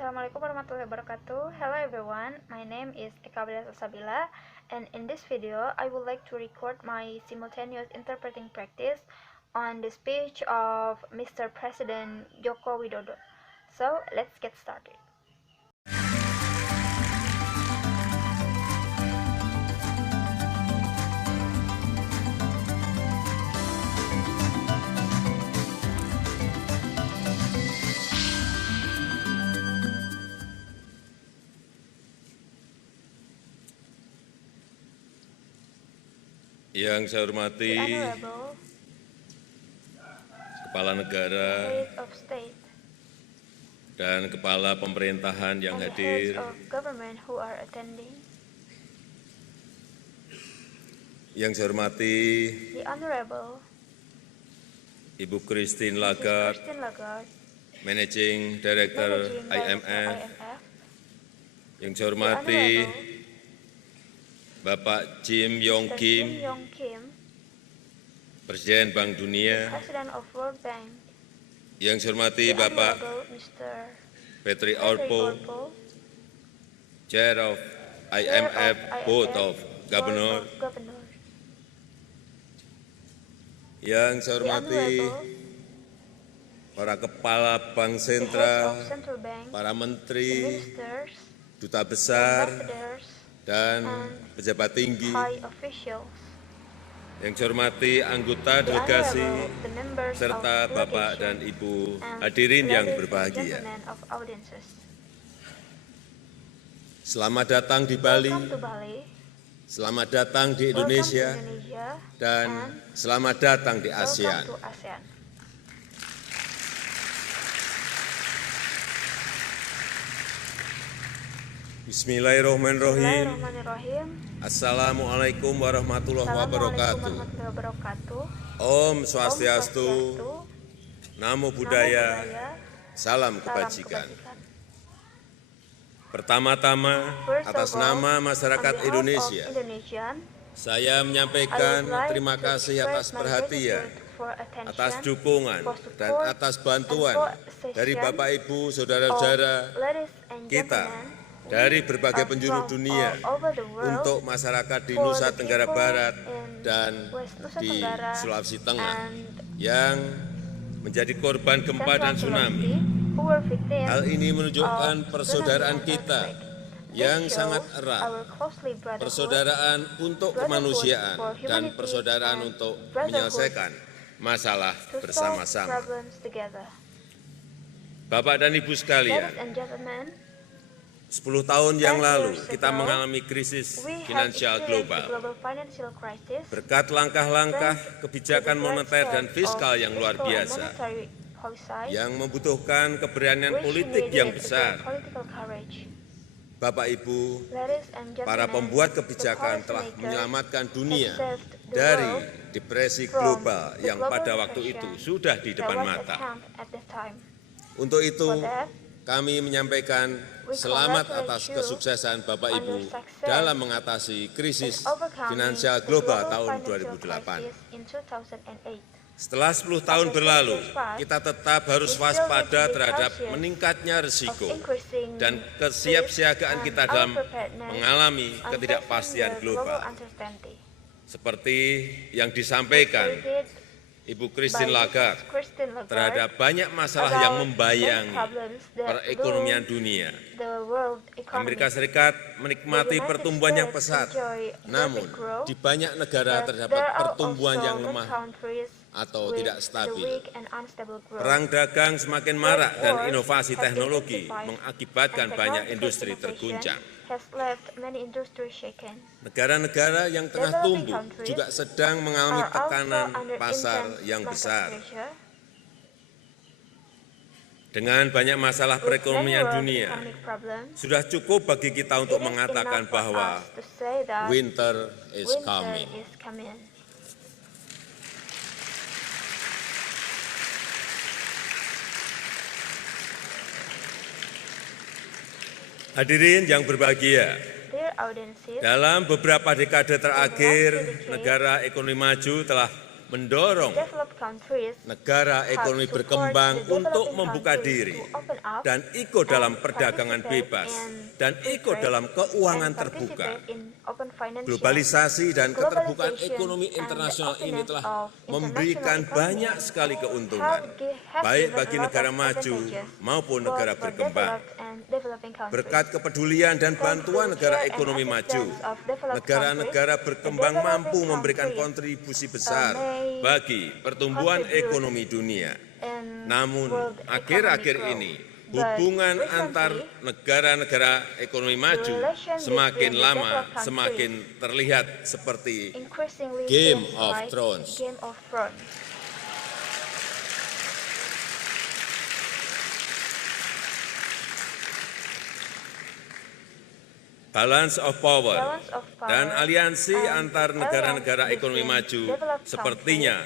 Assalamualaikum warahmatullahi wabarakatuh. Hello everyone, my name is Eka Sabila, and in this video I would like to record my simultaneous interpreting practice on the speech of Mr. President Joko Widodo. So let's get started. Yang saya hormati The Honorable Kepala Negara Head of State dan Kepala Pemerintahan yang and the heads hadir, of government who are attending. yang saya hormati The Honorable Ibu Christine Mrs. Lagarde, Christine Lagarde, Managing Director Managing Director IMF, yang saya The hormati Honorable Bapak Jim Yong Mr. Kim, Jim Yong Kim, Presiden Bank Dunia, President of World Bank. yang saya hormati The Bapak Honorable Mr. Petri Petri Orpo, Orpo, Chair of Chair IMF Board of Board Governors, of Governors. yang saya The hormati Honorable para Kepala Bank the heads Sentral, of Central Bank, para the Menteri, ministers, Duta the Besar, ambassadors, dan and pejabat tinggi, high officials. yang saya hormati anggota The delegasi, Honorable the members serta of Bapak delegation dan Ibu and hadirin yang ladies and berbahagia. gentlemen of audiences. Selamat datang di Bali, Welcome to Bali. selamat datang di Welcome to Indonesia, Indonesia, dan and selamat datang di welcome ASEAN. to ASEAN. Bismillahirrahmanirrahim. Bismillahirrahmanirrahim. Assalamualaikum warahmatullahi Assalamualaikum wabarakatuh. warahmatullahi wabarakatuh. Om Om Swastiastu, Namo Namo Buddhaya, Buddhaya, Salam Salam Kebajikan. Kebajikan. Pertama-tama, First of atas all, nama on masyarakat behalf of Indonesia, Indonesian, saya I menyampaikan would like terima to kasih express atas my perhatian, gratitude for attention, atas dukungan, for support, dan atas bantuan and for dari assistance Bapak Ibu, of saudara-saudara ladies and kita gentlemen dari berbagai penjuru from dunia all over the world untuk masyarakat di for Nusa the Tenggara people Barat in dan West Nusa di Tenggara Sulawesi Tengah and yang menjadi korban gempa dan Central tsunami. Sulawesi who were victims Hal ini menunjukkan of persaudaraan tsunami and kita earthquake. yang This sangat shows erat, our closely brotherhood, persaudaraan untuk kemanusiaan for dan humanity, persaudaraan and untuk brotherhood menyelesaikan masalah to solve bersama-sama. problems together. Bapak dan Ibu sekalian, Ladies and gentlemen, 10 tahun yang 10 lalu years kita ago, mengalami krisis we have finansial experienced global. the global financial crisis Berkat langkah-langkah thanks kebijakan to the moneter dan great fiskal step yang luar of fiscal and biasa, monetary policy, yang membutuhkan keberanian which politik needed yang a besar, great political courage. Bapak Ibu, Ladies and gentlemen, para pembuat the kebijakan telah policymakers menyelamatkan dunia have saved the dari world depresi from global the yang global pada waktu itu depression sudah di that depan was at mata. hand at the time. Untuk itu, For that, kami menyampaikan we selamat congratulate atas you kesuksesan Bapak on Ibu your success dalam mengatasi krisis in overcoming finansial the global global tahun financial 2008. crisis in 2008. Setelah 10 tahun After berlalu, 10 years passed, kita tetap harus we still need to waspada be terhadap cautious meningkatnya of risiko increasing dan risk kesiapsiagaan and kita our dalam preparedness mengalami on ketidakpastian facing the global global. uncertainty. Seperti yang disampaikan Stated Ibu by Christine Mrs. Lagarde Christine Lagarde terhadap banyak masalah about yang many membayangi problems that perekonomian loom dunia. the world economy. Amerika Serikat menikmati The United pertumbuhan yang States pesat, enjoy namun rapid growth, di banyak negara but terdapat there are pertumbuhan also yang many lemah countries atau with tidak the stabil. weak and unstable growth. Perang dagang semakin marak dan Trade inovasi wars have teknologi intensified, mengakibatkan and banyak technological industri innovation terguncang. has left many industries shaken. Negara-negara yang tengah Developing tumbuh countries juga sedang mengalami are also tekanan under pasar intense yang market besar. pressure. Dengan banyak masalah With many perekonomian world dunia, economic problems, sudah cukup bagi kita untuk it is mengatakan enough for bahwa us to say that winter is winter coming. is coming. Hadirin yang berbahagia, Dear audiences, dalam beberapa dekade terakhir, negara ekonomi maju telah mendorong developed countries negara ekonomi support berkembang the untuk developing membuka countries diri to open up dan ikut dalam and perdagangan participate bebas in dan free ikut trade dalam keuangan and terbuka. participate in open financial. Globalisasi dan keterbukaan Globalization ekonomi and internasional the ini openness telah of memberikan international banyak economy sekali keuntungan, have baik given bagi a lot negara of maju advantages, maupun both negara for berkembang. developed and developing countries. Berkat kepedulian dan Thanks to bantuan negara care and ekonomi maju, assistance of developed negara-negara countries, berkembang the mampu developing memberikan countries, kontribusi besar may bagi pertumbuhan contribute ekonomi dunia. in Namun, world akhir-akhir economic ini, growth. hubungan But antar recently, negara-negara ekonomi maju relation semakin between the lama developed countries semakin terlihat seperti increasingly Game seems of like Thrones. Game of Thrones. balance of power Balance of power dan aliansi and antar negara-negara alliance ekonomi between maju developed sepertinya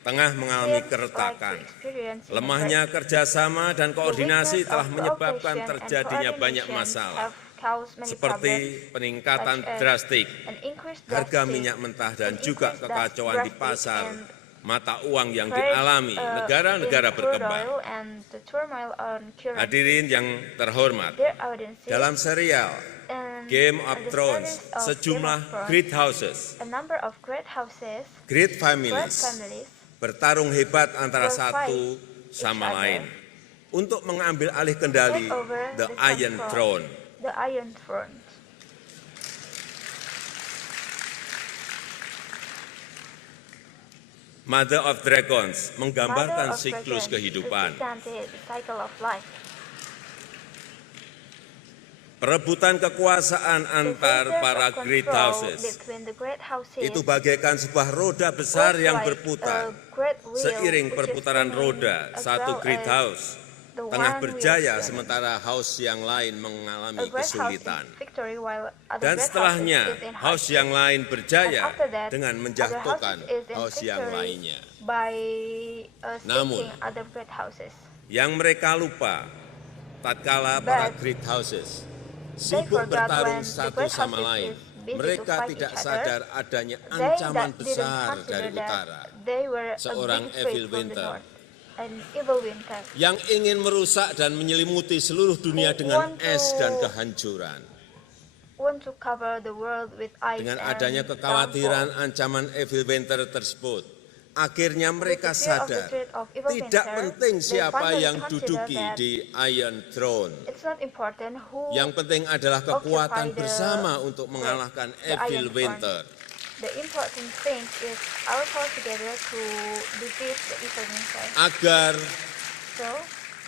tengah mengalami seems keretakan. like to experience in a Lemahnya kerjasama dan break. The koordinasi weakness telah of menyebabkan cooperation and terjadinya banyak coordination masalah, have caused many seperti problems, peningkatan such as drastik an increased harga drastic minyak mentah dan an juga increased kekacauan di drastic pasar and mata uang yang trade, dialami negara-negara in crude berkembang. oil and the turmoil on currency. Hadirin yang terhormat, Their audiences dalam serial and Game of the Thrones, series of sejumlah Game of Thrones, great houses, a number of great houses, great great families, families bertarung hebat antara will satu fight sama each other lain untuk mengambil alih kendali take over The the Iron control. Throne. The Iron Throne. Mother of Dragons menggambarkan Mother of siklus Dragons kehidupan. represented the cycle of life. Perebutan kekuasaan The antar centers para of great control houses between the great houses itu bagaikan sebuah roda besar was yang like berputar. a great wheel Seiring which is perputaran spinning roda, as satu well great as house the tengah one berjaya wheel spinning. sementara house yang lain A mengalami great house kesulitan. in victory while other Dan great setelahnya, houses is in house hardship. yang lain berjaya And after that, dengan other menjatuhkan houses is in house yang victory lainnya. by Namun, sinking other great houses. Yang mereka lupa, tatkala para But great houses they sibuk forgot bertarung when the satu great sama houses lain, is busy to mereka fight tidak each other, sadar adanya they ancaman didn't besar consider dari that utara, they were seorang a big evil threat from the winter, north, an evil winter. yang ingin merusak dan menyelimuti seluruh dunia dengan es dan kehancuran. Want to cover the world with ice Dengan and adanya kekhawatiran downpour. ancaman evil winter tersebut, akhirnya mereka With the fear of the sadar threat of evil tidak winter, penting they siapa finally yang consider duduki that di Iron Throne. it's not important who Yang penting adalah kekuatan occupy the- bersama untuk mengalahkan the Iron evil Throne. winter. The important thing is our power together to defeat the evil winter.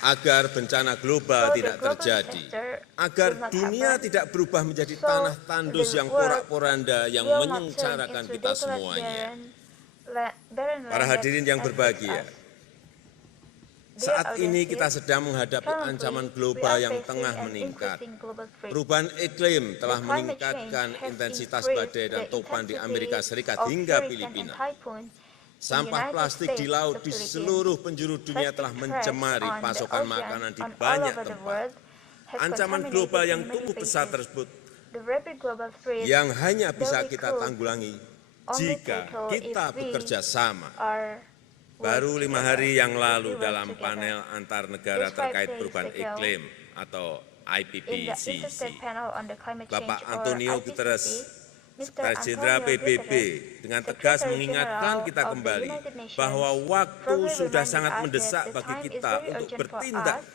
Agar bencana global So tidak the global terjadi, disaster agar will not dunia happen. tidak berubah menjadi So tanah tandus the yang world porak-poranda yang will not turn menyengsarakan into kita desolate semuanya. barren Para land hadirin yang that berbahagia, afflicts us. saat Dear ini audiences, kita sedang menghadapi currently ancaman we global are yang facing tengah an meningkat. increasing global threat. Perubahan iklim telah The climate meningkatkan change has intensitas increased badai dan the topan di intensity Amerika Serikat of hingga hurricane Filipina. and typhoon in Sampah United plastik di States, laut the di Philippines. seluruh penjuru dunia Plastic telah trash mencemari on the pasokan ocean makanan di on all banyak over the tempat. world has Ancaman contaminated global yang in many tumbuh besar places. tersebut The rapid global threat yang hanya bisa that we kita could tanggulangi only jika tackle kita if we bekerja sama. are Baru 5 together. hari yang lalu If we work dalam together. panel antar negara Just 5 terkait days perubahan ago, iklim atau in the IPPCC, Interstate Panel on the Climate Change Bapak or Antonio IPCC, Guterres, Mr. Sekretaris Jenderal Antonio PBB, Guterres, dengan tegas Secretary mengingatkan General kita of the kembali United Nations, bahwa waktu firmly sudah reminded sangat us mendesak that the bagi time is kita very untuk urgent for bertindak us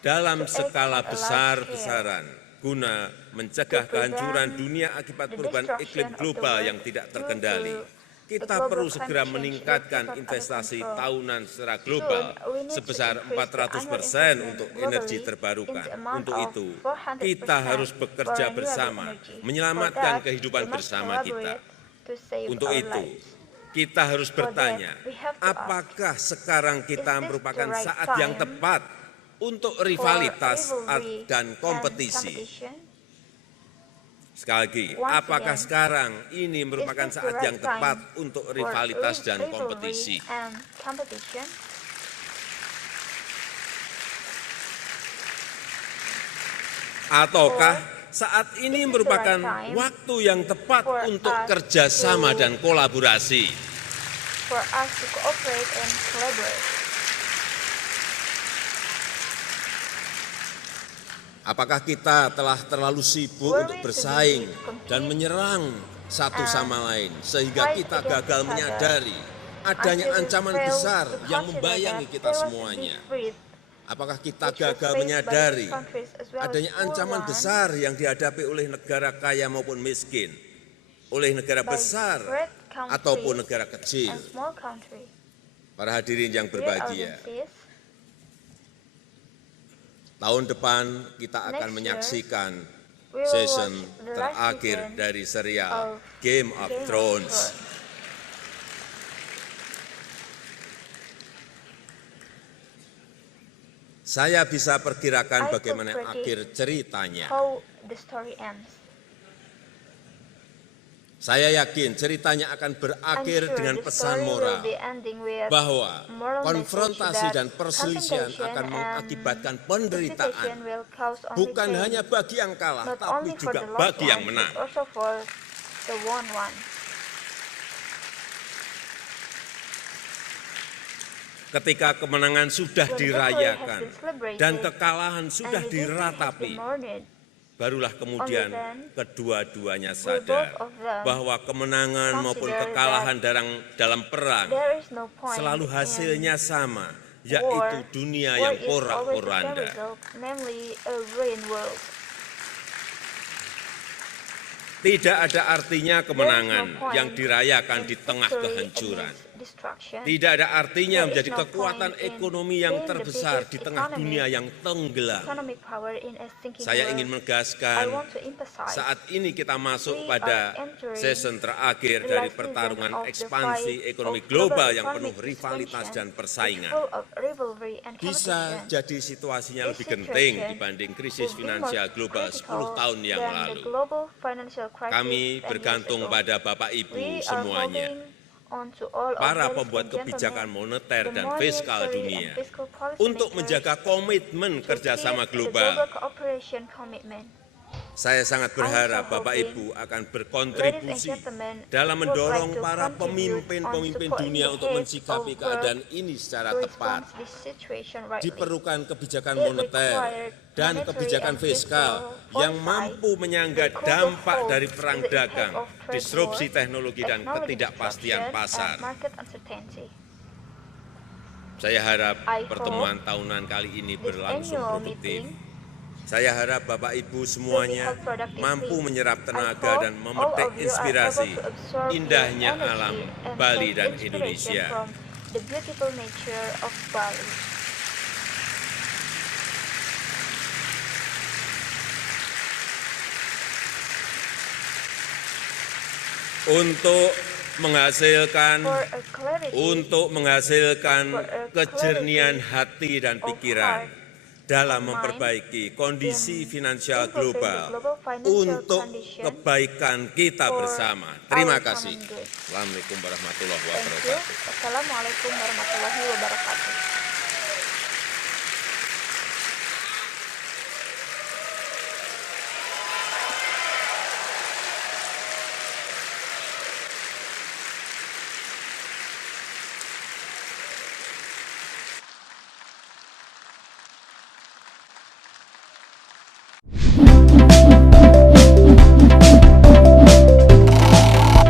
dalam to act skala on a large besar-besaran guna mencegah to kehancuran prevent dunia akibat the perubahan destruction iklim of the global world yang tidak due terkendali. to Kita the global perlu climate segera change meningkatkan that is not under investasi control. tahunan secara global Soon, we need to sebesar increase the 400% annual investment untuk globally energi in terbarukan. the amount Untuk of itu, 400% kita harus for bekerja renewable bersama, energy. menyelamatkan For that, kehidupan we must bersama kita. collaborate to save Untuk our itu, lives. kita harus For that, bertanya, we have to ask, apakah sekarang kita is this merupakan the right saat yang time tepat untuk for rivalitas rivalry dan and kompetisi? competition? Sekali lagi, Once apakah again, sekarang ini merupakan is this the saat right yang tepat time untuk for rivalitas dan rivalry kompetisi? and competition? Ataukah saat ini is this the merupakan right time waktu yang tepat for untuk us kerjasama to dan kolaborasi? for us to cooperate and collaborate. Apakah kita telah terlalu sibuk untuk bersaing dan menyerang satu sama lain sehingga kita gagal menyadari adanya ancaman besar yang membayangi kita semuanya? Apakah kita gagal menyadari adanya ancaman besar yang dihadapi oleh negara kaya maupun miskin, oleh negara besar ataupun negara kecil? Para hadirin yang berbahagia, tahun depan kita akan menyaksikan season terakhir dari serial Game of Thrones. Saya bisa perkirakan bagaimana akhir ceritanya. Saya yakin ceritanya akan berakhir dengan pesan moral bahwa konfrontasi dan perselisihan akan mengakibatkan penderitaan bukan hanya bagi yang kalah, tapi juga bagi yang menang. Ketika kemenangan sudah dirayakan dan kekalahan sudah diratapi, barulah kemudian kedua-duanya sadar bahwa kemenangan maupun kekalahan dalam perang selalu hasilnya sama, yaitu dunia yang porak-poranda. Tidak ada artinya kemenangan yang dirayakan di tengah kehancuran. Tidak ada artinya menjadi kekuatan ekonomi yang terbesar di tengah dunia yang tenggelam. Saya ingin menegaskan, saat ini kita masuk pada season terakhir dari pertarungan ekspansi ekonomi global yang penuh rivalitas dan persaingan. Bisa jadi situasinya lebih genting dibanding krisis finansial global 10 tahun yang lalu. Kami bergantung pada Bapak Ibu semuanya, para pembuat kebijakan moneter dan fiskal dunia, untuk menjaga komitmen kerjasama global. Saya sangat berharap Bapak Ibu akan berkontribusi dalam mendorong para pemimpin-pemimpin dunia untuk mensikapi keadaan ini secara tepat. Diperlukan kebijakan moneter dan kebijakan fiskal yang mampu menyangga dampak dari perang dagang, disrupsi teknologi, dan ketidakpastian pasar. Saya harap pertemuan tahunan kali ini berlangsung produktif. Saya harap Bapak Ibu semuanya mampu menyerap tenaga dan memetik inspirasi indahnya alam Bali dan Indonesia. Untuk menghasilkan kejernihan hati dan pikiran dalam memperbaiki kondisi finansial global untuk kebaikan kita bersama. Terima kasih. Assalamualaikum warahmatullahi wabarakatuh. Assalamualaikum warahmatullahi wabarakatuh.